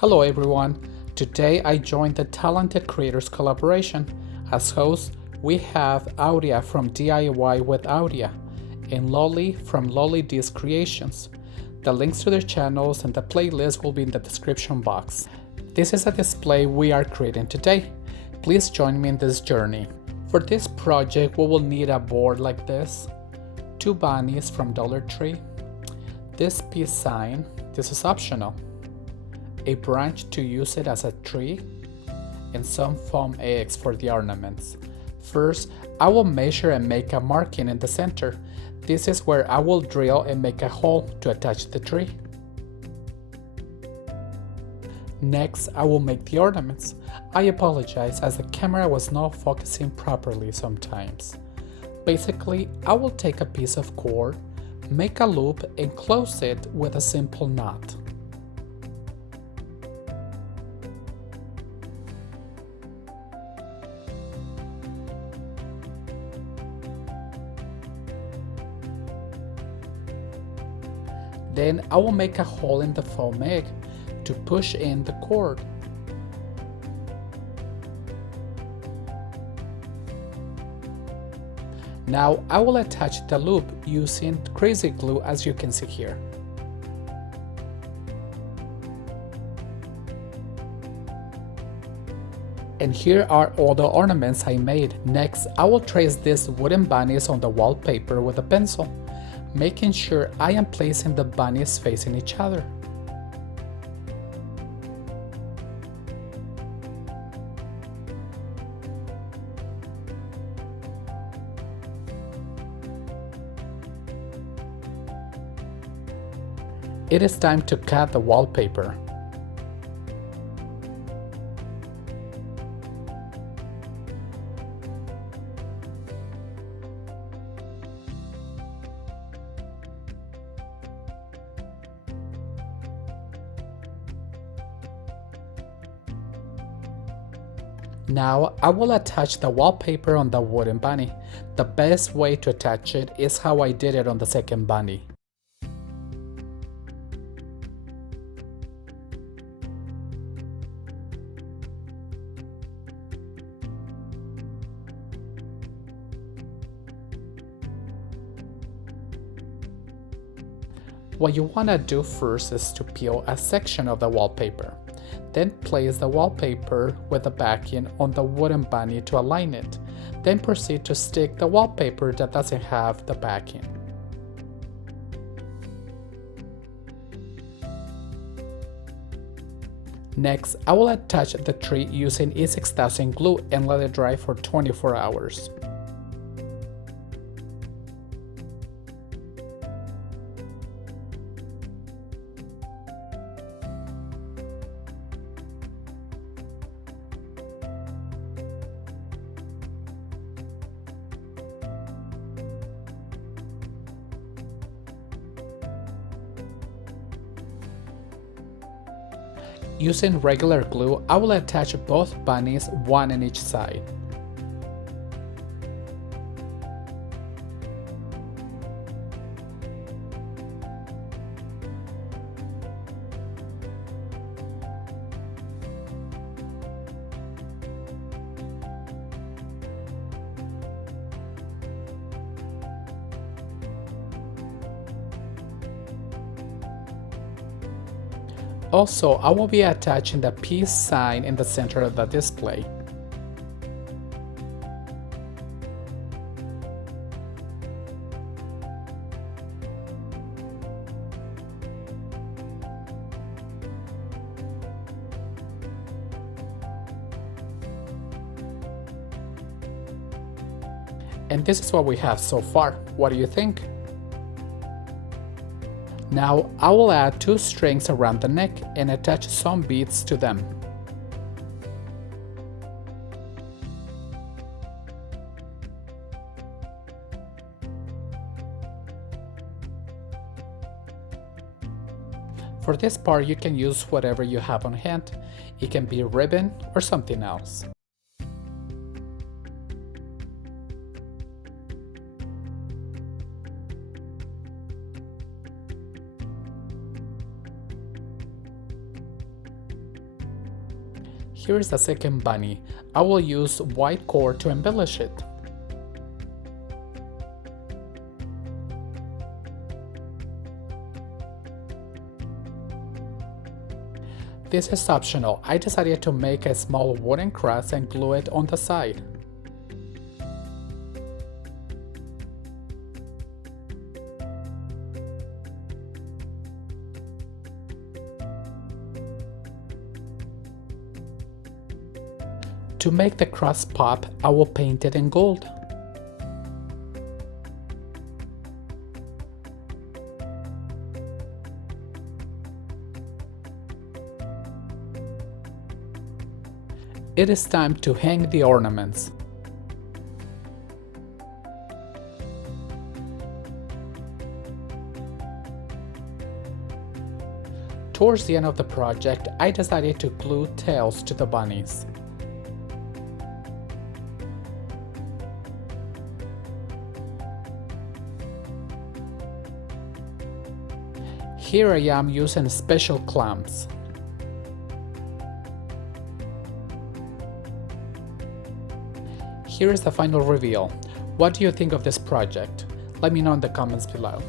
Hello everyone, today I joined the Talented Creators collaboration. As hosts, we have Aurea from DIY with Aurea and Loli from Loli Disc Creations. The links to their channels and the playlist will be in the description box. This is a display we are creating today. Please join me in this journey. For this project we will need a board like this, 2 bunnies from Dollar Tree, this peace sign, this is optional, a branch to use it as a tree, and some foam eggs for the ornaments. First, I will measure and make a marking in the center. This is where I will drill and make a hole to attach the tree. Next, I will make the ornaments. I apologize as the camera was not focusing properly sometimes. Basically, I will take a piece of cord, make a loop and close it with a simple knot. Then I will make a hole in the foam egg to push in the cord. Now I will attach the loop using crazy glue as you can see here. And here are all the ornaments I made. Next, I will trace these wooden bunnies on the wallpaper with a pencil, making sure I am placing the bunnies facing each other. It is time to cut the wallpaper. Now I will attach the wallpaper on the wooden bunny. The best way to attach it is how I did it on the second bunny. What you want to do first is to peel a section of the wallpaper. Then place the wallpaper with the backing on the wooden bunny to align it. Then proceed to stick the wallpaper that doesn't have the backing. Next, I will attach the tree using E6000 glue and let it dry for 24 hours. Using regular glue, I will attach both bunnies, one on each side. Also, I will be attaching the peace sign in the center of the display. And this is what we have so far. What do you think? Now I will add 2 strings around the neck and attach some beads to them. For this part you can use whatever you have on hand. It can be ribbon or something else. Here is the second bunny. I will use white cord to embellish it. This is optional. I decided to make a small wooden cross and glue it on the side. To make the cross pop, I will paint it in gold. It is time to hang the ornaments. Towards the end of the project, I decided to glue tails to the bunnies. Here I am using special clamps. Here is the final reveal. What do you think of this project? Let me know in the comments below.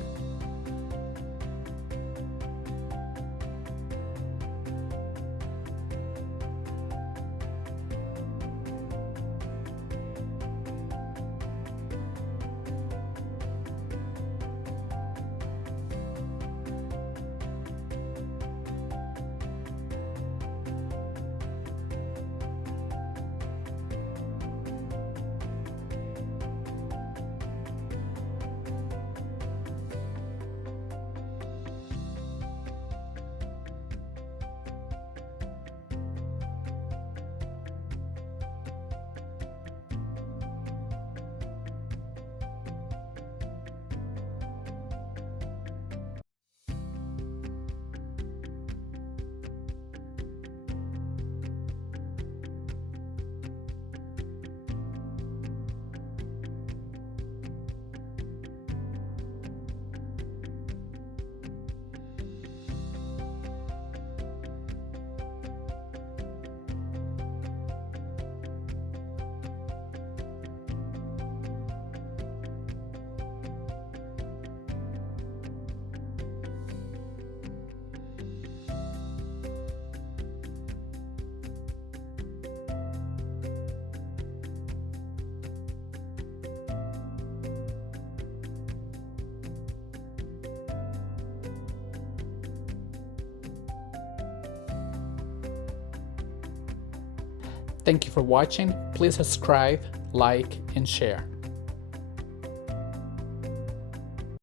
Thank you for watching. Please subscribe, like, and share.